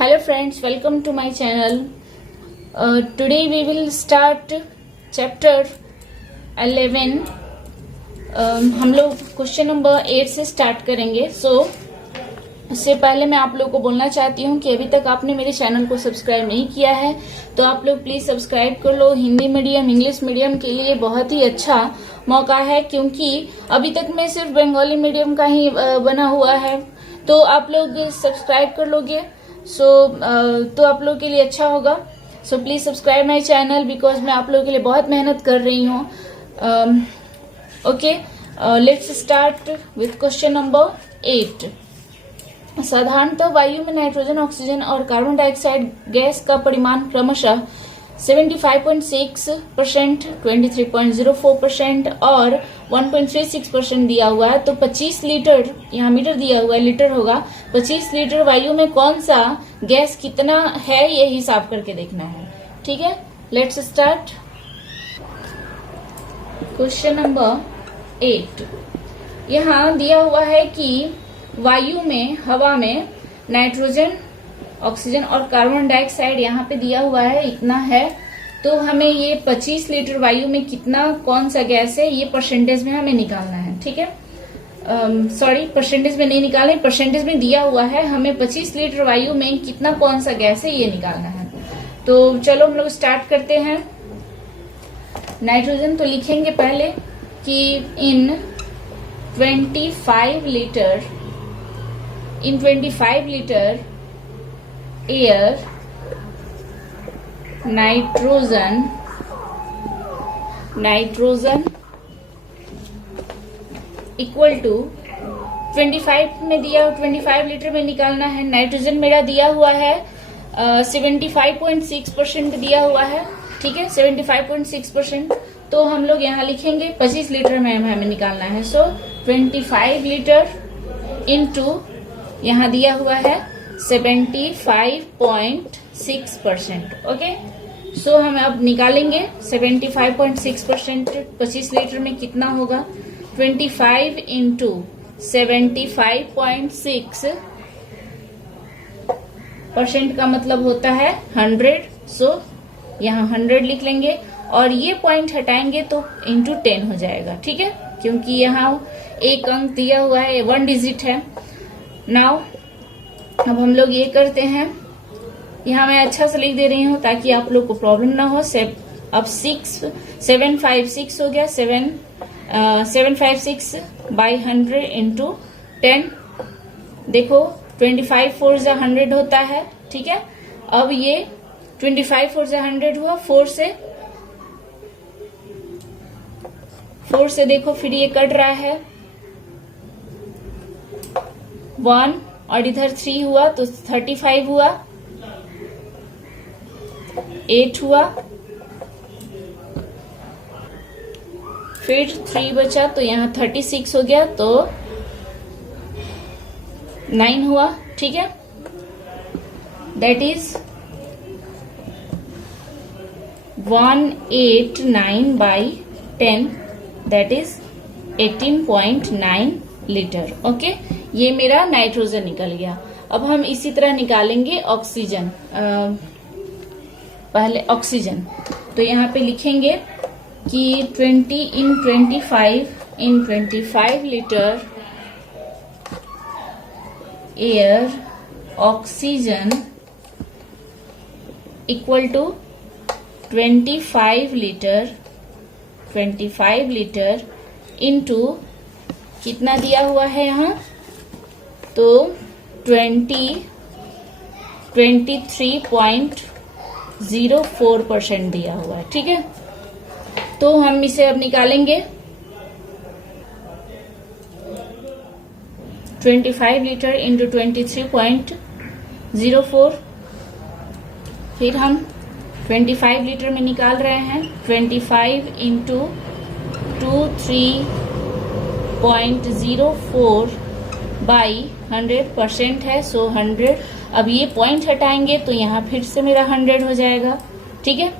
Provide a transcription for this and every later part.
Hello friends, welcome to my channel. Today we will start chapter 11. हम लोग question number 8 से start करेंगे. उससे पहले मैं आप लोग को बोलना चाहती हूँ कि अभी तक आपने मेरे चैनल को सब्सक्राइब नहीं किया है तो आप लोग प्लीज सब्सक्राइब कर लो. हिंदी मीडियम इंग्लिश मीडियम के लिए बहुत ही अच्छा मौका है, क्योंकि अभी तक मैं सिर्फ बंगाली मीडियम का ही बना हुआ है. तो आप लोग सब्सक्राइब कर लोगे तो आप लोग के लिए अच्छा होगा. So please subscribe my channel because मैं आप लोगों के लिए बहुत मेहनत कर रही हूँ. Okay, let's start with question number 8. साधारणतः वायु में नाइट्रोजन, ऑक्सीजन और कार्बन डाइऑक्साइड गैस का परिमाण क्रमशः 75.6%, 23.04% और 1.36% दिया हुआ है. तो 25 लीटर, यहाँ मीटर दिया हुआ है, लीटर होगा. 25 लीटर वायु में कौन सा गैस कितना है ये हिसाब करके देखना है. ठीक है, लेट्स स्टार्ट. Question number 8. यहाँ दिया हुआ है कि वायु में, हवा में नाइट्रोजन, ऑक्सीजन और कार्बन डाइऑक्साइड यहाँ पे दिया हुआ है इतना है. तो हमें ये 25 लीटर वायु में कितना कौन सा गैस है ये परसेंटेज में हमें निकालना है. ठीक है, सॉरी, परसेंटेज में नहीं निकालना है, परसेंटेज में दिया हुआ है. हमें 25 लीटर वायु में कितना कौन सा गैस है ये निकालना है. तो चलो हम लोग स्टार्ट करते हैं. नाइट्रोजन तो लिखेंगे पहले कि in 25 litre air nitrogen equal to 25 में दिया, 25 लीटर में निकालना है. नाइट्रोजन मेरा दिया हुआ है 75.6% दिया हुआ है. ठीक है, 75.6%. तो हम लोग यहाँ लिखेंगे 25 लीटर में हमें निकालना है. सो 25 लीटर इंटू यहाँ दिया हुआ है 75.6%. ओके, सो हम अब निकालेंगे 75.6%. 25 लीटर में कितना होगा? 25 इंटू 75.6% का मतलब होता है 100. सो यहाँ 100 लिख लेंगे और ये पॉइंट हटाएंगे तो इंटू 10 हो जाएगा. ठीक है, क्योंकि यहाँ एक अंक दिया हुआ है, 1 डिजिट है. नाउ अब हम लोग ये करते हैं, यहाँ मैं अच्छा से लिख दे रही हूँ ताकि आप लोग को प्रॉब्लम ना हो. अब 756 हो गया. 756 बाई 100 इंटू 10. देखो 25 4 जा 100 होता है. ठीक है, अब ये 25 4 जा 100 हुआ. 4 से देखो फिर ये कट रहा है 1 और इधर 3 हुआ तो 35 हुआ, 8 हुआ, फिर 3 बचा तो यहाँ 36 हो गया तो 9 हुआ. ठीक है, that is 189 by 10, that is 18.9 litre. Okay, ये मेरा नाइट्रोजन निकल गया. अब हम इसी तरह निकालेंगे ऑक्सीजन. पहले ऑक्सीजन तो यहाँ पे लिखेंगे कि 20 in 25 litre air oxygen equal to 25 litre into कितना दिया हुआ है यहाँ, तो 23.04% दिया हुआ है. ठीक है, तो हम इसे अब निकालेंगे. 25 लीटर इंटू 23.04. फिर हम 25 लीटर में निकाल रहे हैं. 25 इंटू 23.04 बाई 100% है. सो 100. अब ये पॉइंट हटाएंगे तो यहाँ फिर से मेरा 100 हो जाएगा. ठीक है,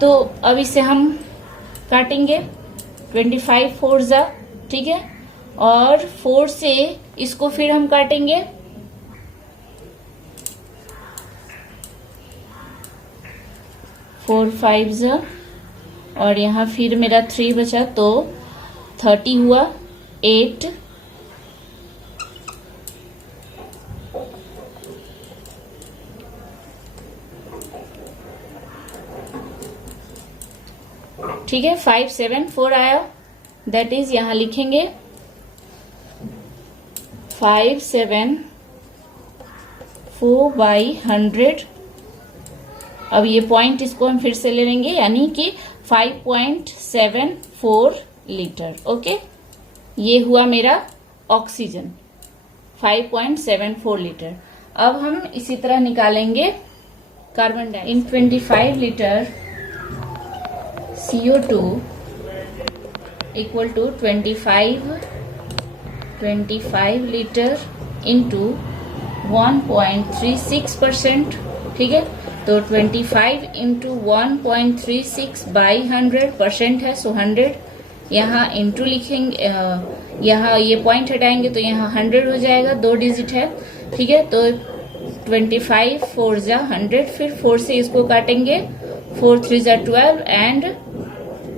तो अब इसे हम काटेंगे 25 4 जा. ठीक है, और 4 से इसको फिर हम काटेंगे 4 5 और यहाँ फिर मेरा 3 बचा तो 30 हुआ। 8 ठीक है। 5 7 4 आया, दैट इज यहां लिखेंगे 5 7 4/100। अब ये पॉइंट इसको हम फिर से ले लेंगे, यानी कि 5.74 लीटर। ओके, ये हुआ मेरा ऑक्सीजन 5.74 लीटर। अब हम इसी तरह निकालेंगे carbon dioxide. In 25 litre CO2 equal to 25 litre into 1.36%। ठीक है, तो 25 इंटू 1.36/100% है, सो 100 यहाँ इंटू लिखेंगे, यहाँ ये पॉइंट हटाएंगे तो यहाँ 100 हो जाएगा, 2 डिजिट है। ठीक है, तो 25 4 जा 100, फिर 4 से इसको काटेंगे, 4 3 जा 12 एंड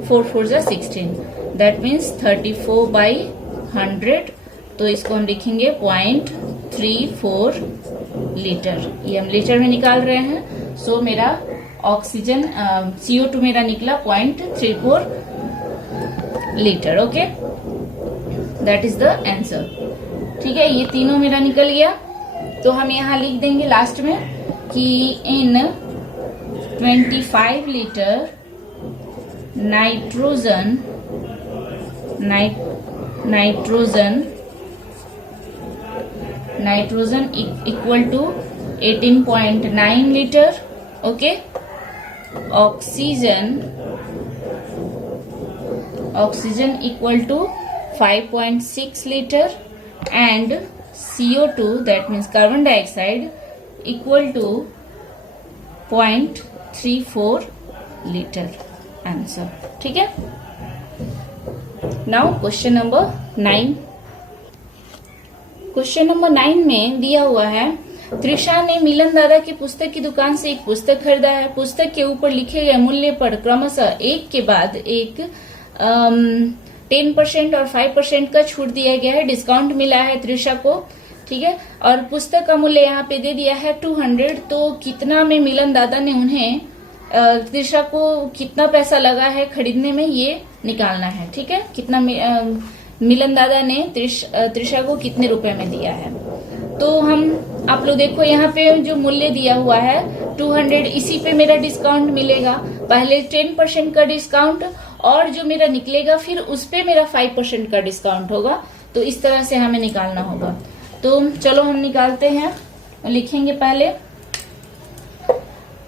4 4 जा 16, दैट मीन्स 34/100। तो इसको हम लिखेंगे 0.34 लीटर। ये हम लीटर में निकाल रहे हैं। सो मेरा ऑक्सीजन CO2 मेरा निकला 0.34 litre. Okay, that is the answer. ठीक है, ये तीनों मेरा निकल गया। तो हम यहाँ लिख देंगे लास्ट में कि in 25 litre nitrogen equal to 18.9 litre. Okay, oxygen equal to 5.6 litre and CO2 that means carbon dioxide equal to 0.34 litre. Answer. ठीक है, now question number 9। Question number 9 में दिया हुआ है, त्रिशा ने मिलन दादा की पुस्तक की दुकान से एक पुस्तक खरीदा है। पुस्तक के ऊपर लिखे गए मूल्य पर क्रमशः एक के बाद एक 10% और 5% का छूट दिया गया है, डिस्काउंट मिला है त्रिशा को। ठीक है, और पुस्तक का मूल्य यहाँ पे दे दिया है 200। तो कितना में मिलन दादा ने उन्हें त्रिशा को कितना पैसा लगा है खरीदने में, ये निकालना है। ठीक है, कितना मिलन दादा ने त्रिशा को कितने रुपए में दिया है। तो हम आप लोग देखो यहाँ पे जो मूल्य दिया हुआ है 200, इसी पे मेरा डिस्काउंट मिलेगा। पहले 10% का डिस्काउंट और जो मेरा निकलेगा फिर उस पे मेरा 5% का डिस्काउंट होगा। तो इस तरह से हमें निकालना होगा। तो चलो हम निकालते हैं। लिखेंगे पहले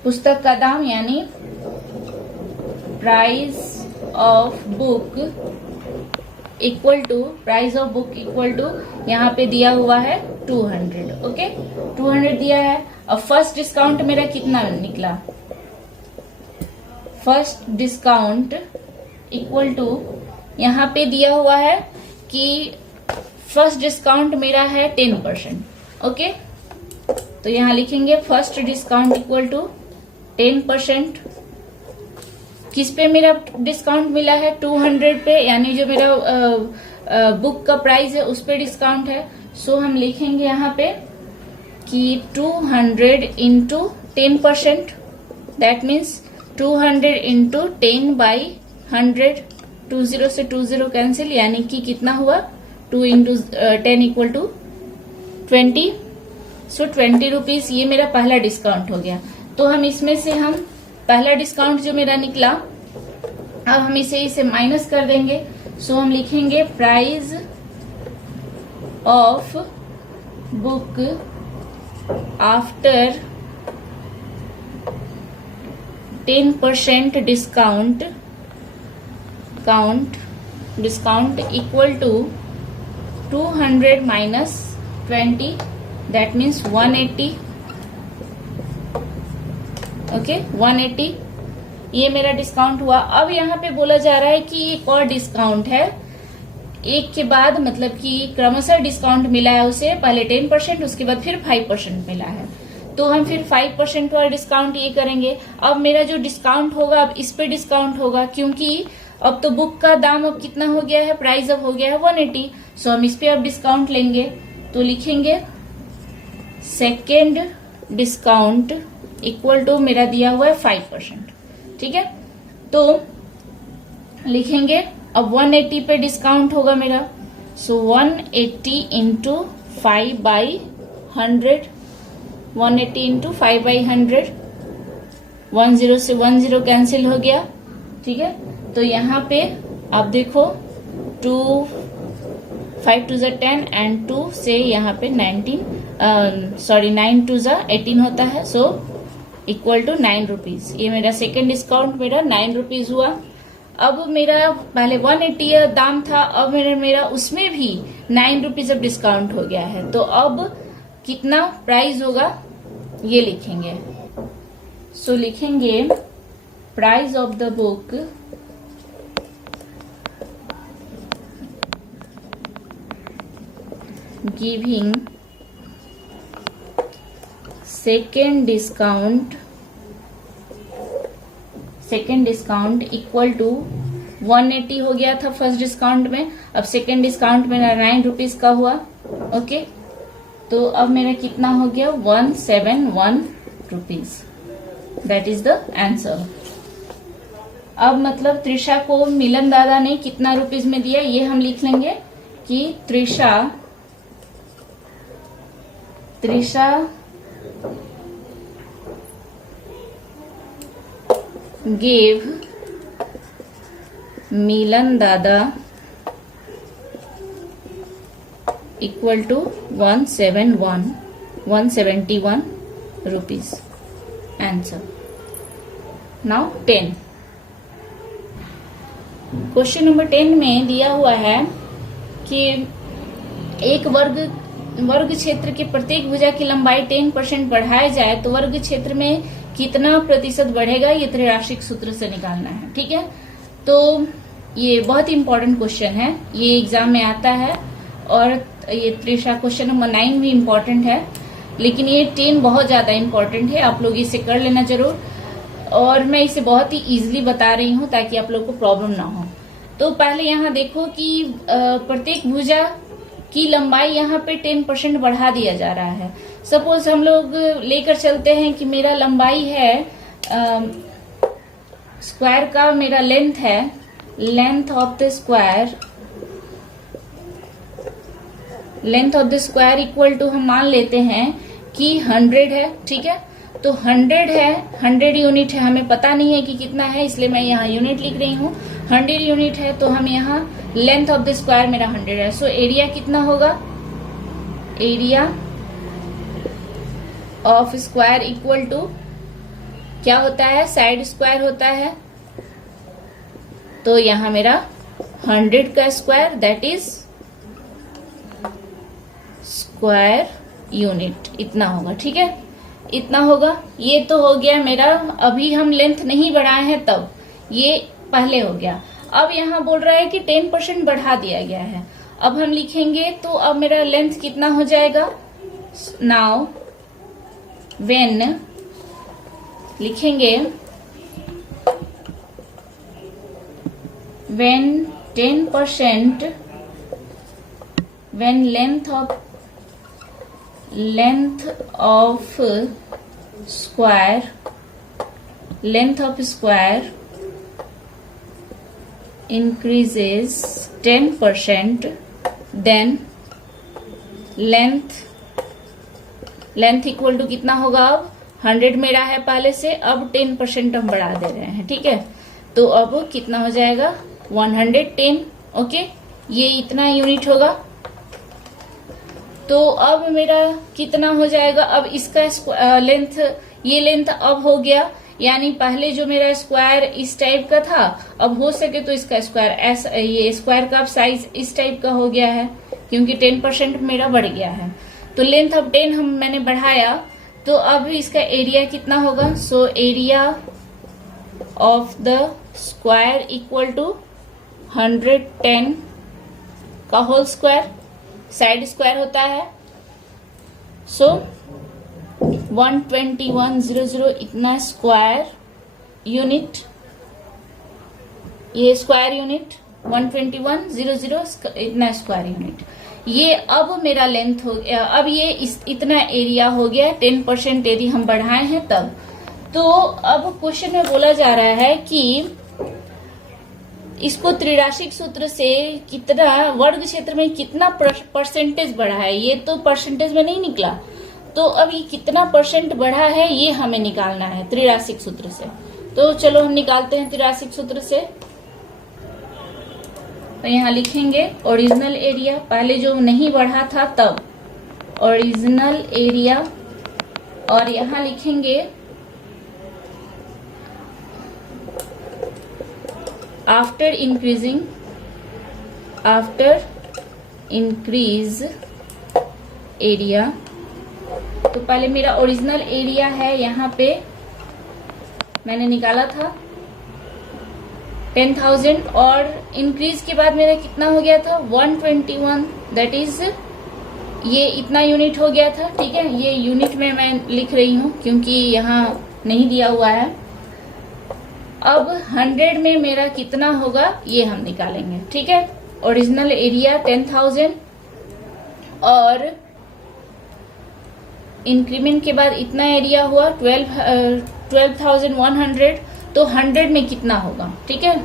पुस्तक का दाम, यानी price of book equal to यहाँ पे दिया हुआ है 200। ओके, 200 दिया है। अब फर्स्ट डिस्काउंट मेरा कितना निकला, फर्स्ट डिस्काउंट इक्वल टू यहाँ पे दिया हुआ है कि फर्स्ट डिस्काउंट मेरा है 10%। ओके, तो यहाँ लिखेंगे फर्स्ट डिस्काउंट इक्वल टू 10%। किस पे मेरा डिस्काउंट मिला है, 200 पे, यानी जो मेरा बुक का प्राइस है उस पे डिस्काउंट है। सो हम लिखेंगे यहाँ पे कि 200 इंटू 10%, दैट मीन्स 200 इंटू 10/100। 20 से 20 कैंसिल, यानी कि कितना हुआ, 2 into 10 equal to 20। So 20 rupees ये मेरा पहला डिस्काउंट हो गया। तो हम इसमें से हम पहला डिस्काउंट जो मेरा निकला, अब हम इसे माइनस कर देंगे। सो हम लिखेंगे price of book after 10% discount equal to 200 minus 20, that means 180। Okay, 180 ये मेरा डिस्काउंट हुआ। अब यहाँ पे बोला जा रहा है कि एक और डिस्काउंट है, एक के बाद मतलब कि क्रमशः डिस्काउंट मिला है उसे, पहले 10%, उसके बाद फिर 5% मिला है। तो हम फिर 5% वाला डिस्काउंट ये करेंगे। अब मेरा जो डिस्काउंट होगा अब इस पे डिस्काउंट होगा, क्योंकि अब तो बुक का दाम अब कितना हो गया है, प्राइस अब हो गया है 180। सो हम इस पे अब डिस्काउंट लेंगे, तो लिखेंगे सेकेंड डिस्काउंट इक्वल टू मेरा दिया हुआ है 5%। ठीक है, तो लिखेंगे अब 180 पे डिस्काउंट होगा मेरा, सो 180 इंटू 5/100, 180 इंटू 5/100, 10 से 10 कैंसिल हो गया। ठीक है, तो यहाँ पे आप देखो 5 2 10 एंड 2 से यहाँ पे 9 2 18 होता है, सो इक्वल टू 9 रुपीज। ये मेरा सेकेंड डिस्काउंट मेरा 9 रुपीज हुआ। अब मेरा पहले 180 दाम था, अब मेरा उसमें भी 9 रुपीज अब डिस्काउंट हो गया है, तो अब कितना प्राइस होगा ये लिखेंगे। सो लिखेंगे price of the book giving second discount equal to 180 हो गया था फर्स्ट डिस्काउंट में, अब सेकेंड डिस्काउंट मेरा 9 रुपीज का हुआ। ओके, तो अब मेरा कितना हो गया 171 rupees. That is the answer. अब मतलब त्रिशा को मिलन दादा ने कितना रुपीज में दिया ये हम लिख लेंगे कि त्रिशा gave मिलन दादा equal to 171 rupees. Answer. Now 10, question number 10 में दिया हुआ है कि एक वर्ग क्षेत्र के प्रत्येक भुजा की लंबाई 10% बढ़ाया जाए तो वर्ग क्षेत्र में कितना प्रतिशत बढ़ेगा, ये त्रैराशिक सूत्र से निकालना है। ठीक है, तो ये बहुत ही इंपॉर्टेंट क्वेश्चन है, ये एग्जाम में आता है, और ये त्रिशा क्वेश्चन नंबर 9 भी इम्पोर्टेंट है, लेकिन ये 10 बहुत ज्यादा इम्पोर्टेंट है। आप लोग इसे कर लेना जरूर, और मैं इसे बहुत ही इजीली बता रही हूँ ताकि आप लोग को प्रॉब्लम ना हो। तो पहले यहाँ देखो कि प्रत्येक भुजा की लंबाई यहाँ पे 10% बढ़ा दिया जा रहा है। सपोज हम लोग लेकर चलते हैं कि मेरा लंबाई है स्क्वायर का मेरा लेंथ है, length of the square equal to हम मान लेते हैं कि 100 है। ठीक है, तो 100 है, 100 यूनिट है, हमें पता नहीं है कि कितना है, इसलिए मैं यहाँ यूनिट लिख रही हूँ। 100 यूनिट है, तो हम यहाँ लेंथ ऑफ द स्क्वायर मेरा 100 है, सो एरिया कितना होगा, area of square equal to क्या होता है, साइड स्क्वायर होता है, तो यहाँ मेरा 100 का square that is square unit, इतना होगा। ठीक है, इतना होगा। ये तो हो गया मेरा, अभी हम लेंथ नहीं बढ़ाए हैं तब, ये पहले हो गया। अब यहाँ बोल रहा है कि 10% बढ़ा दिया गया है। अब हम लिखेंगे तो अब मेरा लेंथ कितना हो जाएगा, नाउ व्हेन लिखेंगे when 10% when length of square increases 10%, then length equal to कितना होगा, अब 100 मेरा है पहले से, अब 10% हम बढ़ा दे रहे हैं। ठीक है, तो अब कितना हो जाएगा 110। ओके, ये इतना यूनिट होगा। तो अब मेरा कितना हो जाएगा, अब इसका लेंथ, ये लेंथ अब हो गया, यानी पहले जो मेरा स्क्वायर इस टाइप का था, अब हो सके तो इसका स्क्वायर ऐसा, ये स्क्वायर का साइज इस टाइप का हो गया है, क्योंकि 10% मेरा बढ़ गया है। तो लेंथ अब 10 मैंने बढ़ाया, तो अब इसका एरिया कितना होगा, so area of the square equal to 110 का होल स्क्वायर, साइड स्क्वायर होता है, सो 12100 इतना स्क्वायर यूनिट, ये स्क्वायर यूनिट 12100 इतना स्क्वायर यूनिट। ये अब मेरा लेंथ हो गया, अब ये इतना एरिया हो गया 10% यदि हम बढ़ाए हैं तब। तो अब क्वेश्चन में बोला जा रहा है कि इसको त्रिराशिक सूत्र से कितना वर्ग क्षेत्र में कितना परसेंटेज बढ़ा है, ये तो परसेंटेज में नहीं निकला, तो अब ये कितना परसेंट बढ़ा है ये हमें निकालना है त्रिराशिक सूत्र से। तो चलो हम निकालते हैं त्रिराशिक सूत्र से। तो यहाँ लिखेंगे ओरिजिनल एरिया, पहले जो नहीं बढ़ा था तब ओरिजिनल एरिया, और यहाँ लिखेंगे आफ्टर इंक्रीज एरिया। तो पहले मेरा ओरिजिनल एरिया है, यहाँ पे मैंने निकाला था 10,000, और इंक्रीज के बाद मेरा कितना हो गया था 121, दैट इज ये इतना यूनिट हो गया था। ठीक है, ये यूनिट में मैं लिख रही हूँ क्योंकि यहाँ नहीं दिया हुआ है। अब 100 में मेरा कितना होगा ये हम निकालेंगे। ठीक है, ओरिजिनल एरिया 10,000 और इंक्रीमेंट के बाद इतना एरिया हुआ 12,100, तो 100 में कितना होगा। ठीक है,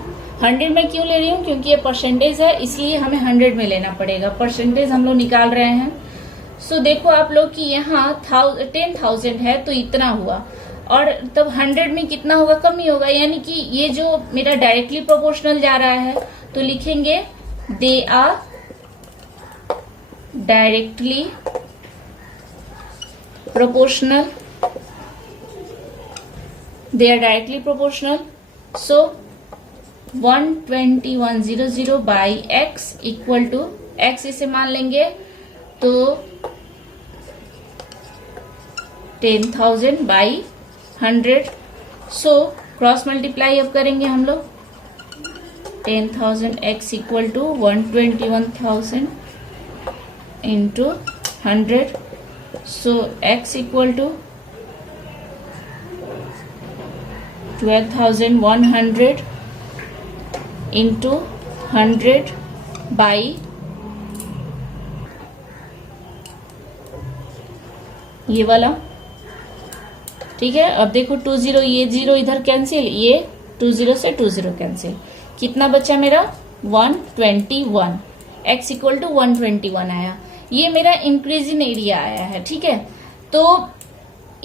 100 में क्यों ले रही हूँ क्योंकि ये परसेंटेज है, इसलिए हमें 100 में लेना पड़ेगा, परसेंटेज हम लोग निकाल रहे हैं। सो देखो आप लोग कि यहाँ 10,000 है तो इतना हुआ, और तब 100 में कितना होगा, कम ही होगा, यानी कि ये जो मेरा डायरेक्टली प्रोपोर्शनल जा रहा है, तो लिखेंगे they are directly proportional, they are directly proportional. So 12100 by x equal to x इसे मान लेंगे तो 10,000 by 100। So क्रॉस मल्टीप्लाई अब करेंगे हम लोग, 10,000 x equal to 121,000 into 100। So x equal to 12,100 into 100 by ये वाला। ठीक है, अब देखो 20, ये 0 इधर कैंसिल, ये 20 से 20 कैंसिल, कितना बचा मेरा 121, x इक्वल टू 121 आया। ये मेरा इंक्रीजिंग एरिया आया है। ठीक है, तो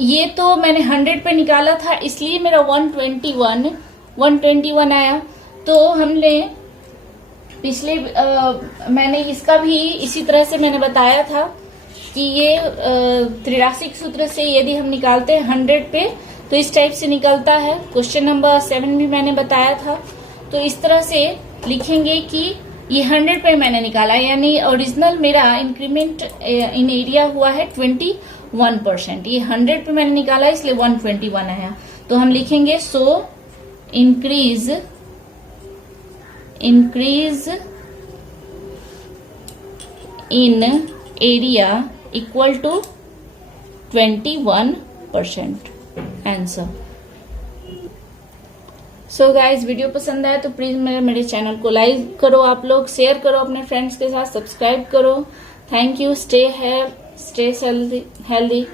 ये तो मैंने 100 पे निकाला था इसलिए मेरा 121 आया। तो हमने पिछले मैंने इसका भी इसी तरह से मैंने बताया था कि ये त्रिराशिक सूत्र से यदि हम निकालते हैं 100 पे तो इस टाइप से निकलता है। क्वेश्चन नंबर 7 भी मैंने बताया था। तो इस तरह से लिखेंगे कि ये 100 पे मैंने निकाला, यानी ओरिजिनल मेरा इंक्रीमेंट इन एरिया हुआ है 21%। ये 100 पे मैंने निकाला इसलिए 121 आया। तो हम लिखेंगे so increase in area equal to 21%। Answer. So guys, video पसंद आए तो प्लीज मेरे चैनल को लाइक करो, आप लोग शेयर करो अपने फ्रेंड्स के साथ, सब्सक्राइब करो। Thank you. Stay healthy.